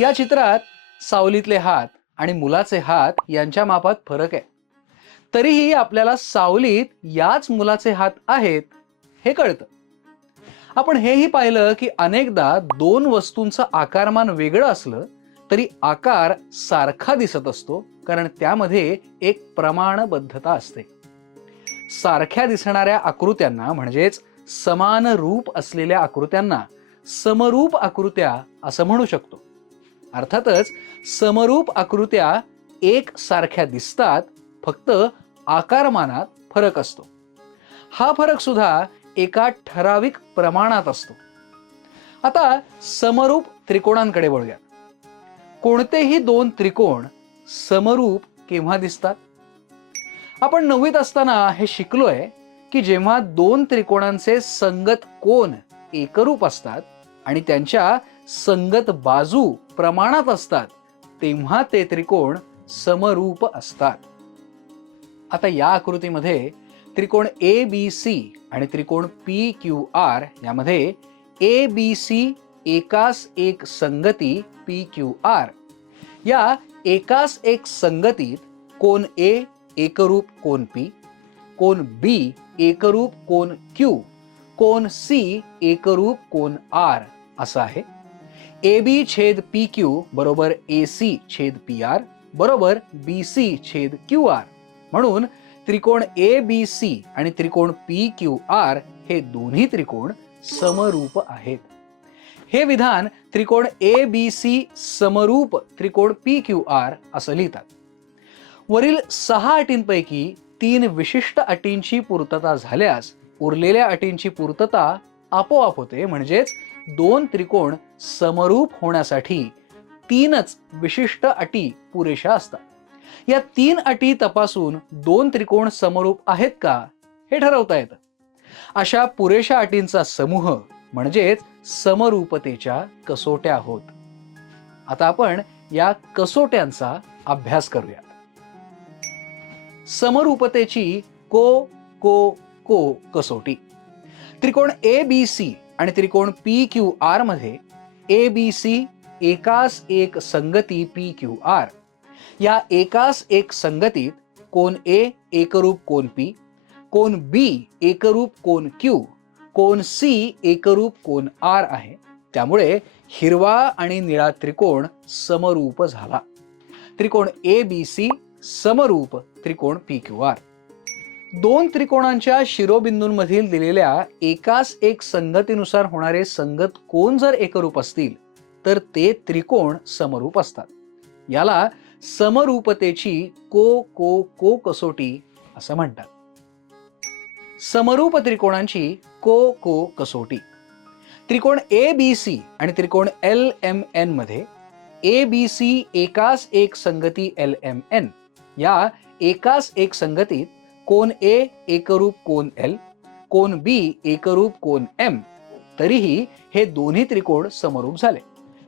या चित्रात सावलीतले हात आणि मुलाचे हात यांच्या मापात फरक आहे. तरीही आपल्याला सावलीत याच मुलाचे हात आहेत हे कळतं. आपण हेही पाहिलं की अनेकदा दोन वस्तूंचं आकारमान वेगळं असलं तरी आकार सारखा दिसत असतो, कारण त्यामध्ये एक प्रमाणबद्धता असते. सारख्या दिसणाऱ्या आकृत्यांना म्हणजेच समान रूप असलेल्या आकृत्यांना समरूप आकृत्या असं म्हणू शकतो. अर्थातच समरूप आकृत्या एक सारख्या दिसतात, फक्त आकारमानात फरक असतो. हा फरक सुद्धा एका ठराविक प्रमाणात असतो. आता समरूप त्रिकोणांकडे वळूया. कोणतेही दोन त्रिकोण समरूप केव्हा दिसतात? आपण 9वीत असताना हे शिकलोय की जेव्हा दोन त्रिकोणांचे संगत कोन एकरूप असतात आणि त्यांच्या संगत बाजू प्रमाणात असतात, तेव्हा ते त्रिकोण समरूप असतात. आता या आकृतीमध्ये त्रिकोण ABC आणि त्रिकोण PQR यामध्ये ABC एकास एक संगती PQR, या एकास एक संगतीत कोन A एकरूप कोन P, कोन B एकरूप कोन Q, कोन C एकरूप कोन R असं आहे. AB छेद PQ बरोबर AC छेद PR बरोबर BC छेद QR. म्हणून त्रिकोण ABC आणि त्रिकोण PQR हे दोन्ही त्रिकोण समरूप आहेत. हे विधान त्रिकोण ABC समरूप त्रिकोण PQR असं लिहितात. वरील 6 अटींपैकी 3 विशिष्ट अटींची पूर्तता झाल्यास उरलेल्या अटींची पूर्तता आपोआप होते. म्हणजेच दोन त्रिकोण समरूप होण्यासाठी 3च विशिष्ट अटी पुरेशा असतात. या 3 अटी तपासून दोन त्रिकोण समरूप आहेत का हे ठरवता येतं. अशा पुरेशा अटींचा समूह म्हणजेच समरूपतेच्या कसोट्या होत. आता आपण या कसोट्यांचा अभ्यास करूया. समरूपतेची को कसोटी. त्रिकोण ABC आणि त्रिकोण PQR मध्ये ABC एकास एक संगती PQR, या एकास एक संगतीत कोन A एकरूप कोन P, कोन B एकरूप कोन Q, कोन C एकरूप कोन R आहे. त्यामुळे हिरवा आणि निळा त्रिकोण समरूप झाला. त्रिकोण ABC समरूप त्रिकोण PQR. दोन त्रिकोणांच्या शिरोबिंदूंमधील दिलेल्या एकास एक संगतीनुसार होणारे संगत कोन जर एकरूप असतील तर ते त्रिकोण समरूप असतात. याला समरूपतेची को कसोटी असं म्हणतात. समरूप त्रिकोणांची को कसोटी. त्रिकोण ABC आणि त्रिकोण LMN मध्ये ABC एकास एक संगती LMN, या एकास एक संगतीत कोन A एकरूप कोन L, कोन B एकरूप कोन M. तरीही हे दोन्ही त्रिकोण समरूप झाले,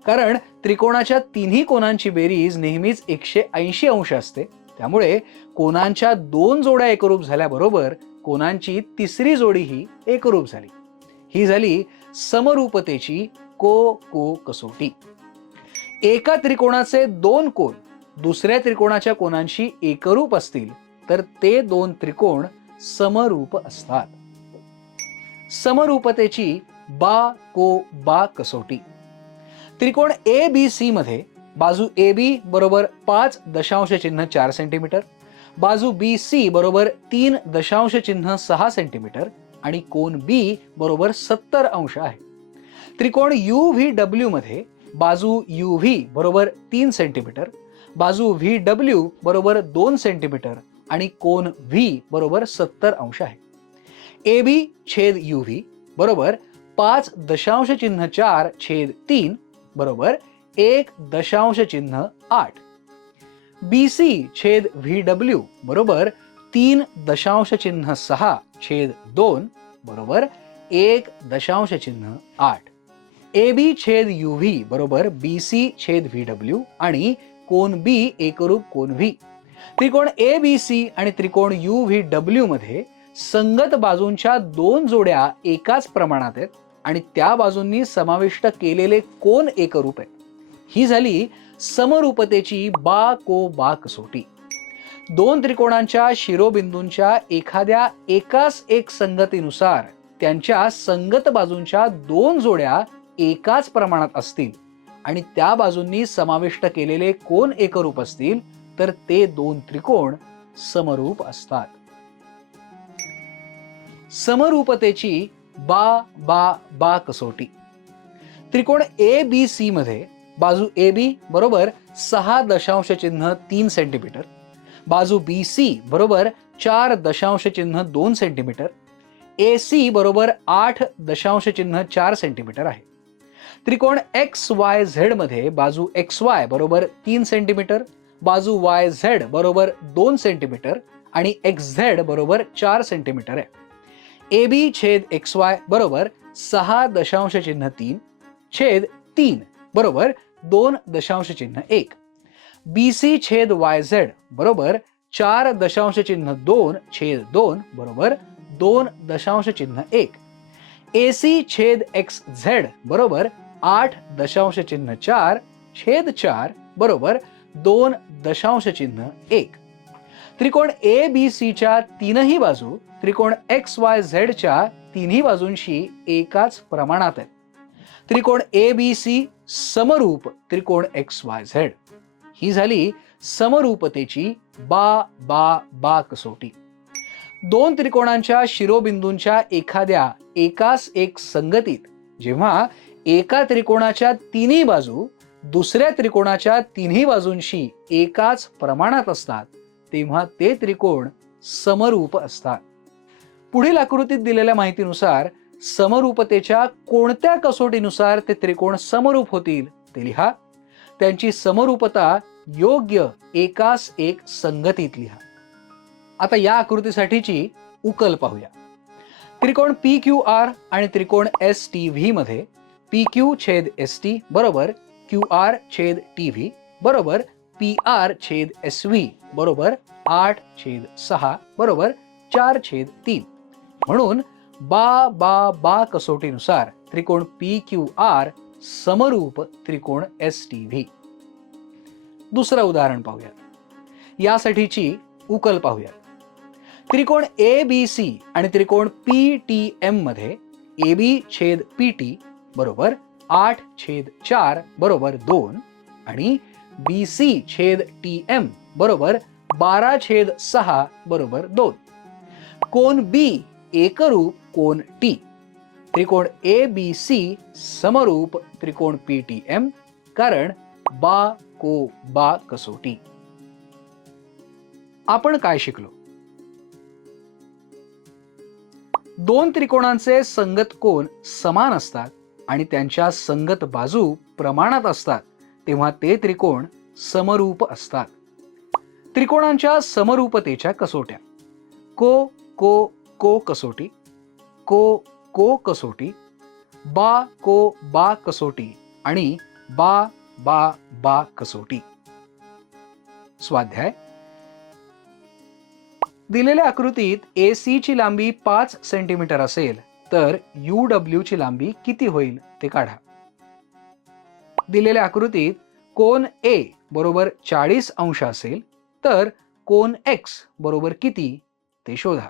कारण त्रिकोणाच्या तिन्ही कोनांची बेरीज नेहमीच 180 अंश असते. त्यामुळे कोनांच्या 2 जोड्या एकरूप झाल्याबरोबर कोनांची तिसरी जोडीही एकरूप झाली. ही झाली समरूपतेची को कसोटी. एका त्रिकोणाचे 2 कोन दुसऱ्या त्रिकोणाच्या कोनांशी एकरूप असतील तर ते दोन त्रिकोण समरूप असतात. समरूपतेची बा कसोटी. त्रिकोण ABC मध्ये बाजू AB बरोबर 5.4 सेंटीमीटर, बाजू BC बरोबर 3.6 सेंटीमीटर आणि कोन B बरोबर 70 अंश आहे. त्रिकोण UVW मध्ये बाजू UV बरोबर 3 सेंटीमीटर, बाजू VW बरोबर 2 सेंटीमीटर आणि कोन V बरोबर 70 अंश आहे. AB छेद UV बरोबर 5.4 छेद 3 बरोबर 1.8. BC छेद VW बरोबर 3.6 छेद 2 बरोबर 1.8. AB छेद UV बरोबर BC छेद VW आणि कोन B एकरूप कोन V. त्रिकोण ABC आणि त्रिकोण UVW मध्ये संगत बाजूंच्या 2 जोड्या एकाच प्रमाणात आहेत आणि त्या बाजूंनी समाविष्ट केलेले कोन एकरूप आहेत. ही झाली समरूपतेची बा को बा कसोटी. दोन त्रिकोणांच्या शिरोबिंदूंच्या एखाद्या एकाच एक संगतीनुसार त्यांच्या संगत बाजूंच्या दोन जोड्या एकाच प्रमाणात असतील आणि त्या बाजूंनी समाविष्ट केलेले कोन एकरूप असतील तर ते दोन त्रिकोण समरूप असतात. समरूपतेची बा बा बा कसोटी. त्रिकोण ABC मध्ये बाजू AB बरोबर 6.3 सेंटीमीटर, बाजू BC बरोबर 4.2 सेंटीमीटर, AC बरोबर 8.4 सेंटीमीटर आहे. त्रिकोण XYZ मध्ये बाजू XY बरोबर 3 सेंटीमीटर, बाजू YZ बरोबर 2 सेंटीमीटर आणि XZ बरोबर 4 सेंटीमीटर आहे. AB छेद XY बरोबर 6.3 छेद 3 बरोबर 2.1. BC छेद YZ बरोबर 4.2 छेद 2 बरोबर 2.1. AC छेद XZ बरोबर 8.4 छेद 4 बरोबर 2.1. त्रिकोण ABC च्या तीनही बाजू त्रिकोण XYZ च्या तिन्ही बाजूंशी एकाच प्रमाणात आहेत. त्रिकोण ABC समरूप त्रिकोण XYZ. ही झाली समरूपतेची बा बा बा कसोटी. दोन त्रिकोणांच्या शिरोबिंदूंच्या एखाद्या एकाच एक संगतीत जेव्हा एका त्रिकोणाच्या तिन्ही बाजू दुसऱ्या त्रिकोणाच्या तिन्ही बाजूंशी एकाच प्रमाणात असतात तेव्हा ते त्रिकोण समरूप असतात. पुढील आकृतीत दिलेल्या माहितीनुसार समरूपतेच्या कोणत्या कसोटीनुसार ते त्रिकोण समरूप होतील ते लिहा. त्यांची समरूपता योग्य एकाच एक संगतीत लिहा. आता या आकृतीसाठीची उकल पाहूया. त्रिकोण PQR आणि त्रिकोण STV मध्ये PQ छेद ST बरोबर QR छेद TV बरोबर PR छेद SV बरोबर 8/6 बरोबर 4/3. म्हणून बा बा बा कसोटीनुसार त्रिकोण PQR समरूप त्रिकोण STV. दुसरं उदाहरण पाहूयात. यासाठीची उकल पाहूयात. त्रिकोण ABC आणि त्रिकोण PTM मध्ये AB छेद PT बरोबर 8/4 बरोबर 2 आणि BC छेद TM बरोबर 12/6 बरोबर 2. कोन B एकरूप कोन T. त्रिकोण ABC समरूप त्रिकोण PTM कारण बा को बा कसोटी. आपण काय शिकलो? दोन त्रिकोणांचे संगत कोन समान असतात आणि त्यांच्या संगत बाजू प्रमाणात असतात तेव्हा ते त्रिकोण समरूप असतात. त्रिकोणांच्या समरूपतेच्या कसोट्या. को को को कसोटी, को को कसोटी, बा को बा कसोटी आणि बा बा बा कसोटी. स्वाध्याय. दिलेल्या आकृतीत AC ची लांबी 5 सेंटीमीटर असेल तर UW ची लांबी किती होईल ते काढा. दिलेल्या आकृतीत कोन A बरोबर 40 अंश असेल तर कोन X बरोबर किती ते शोधा.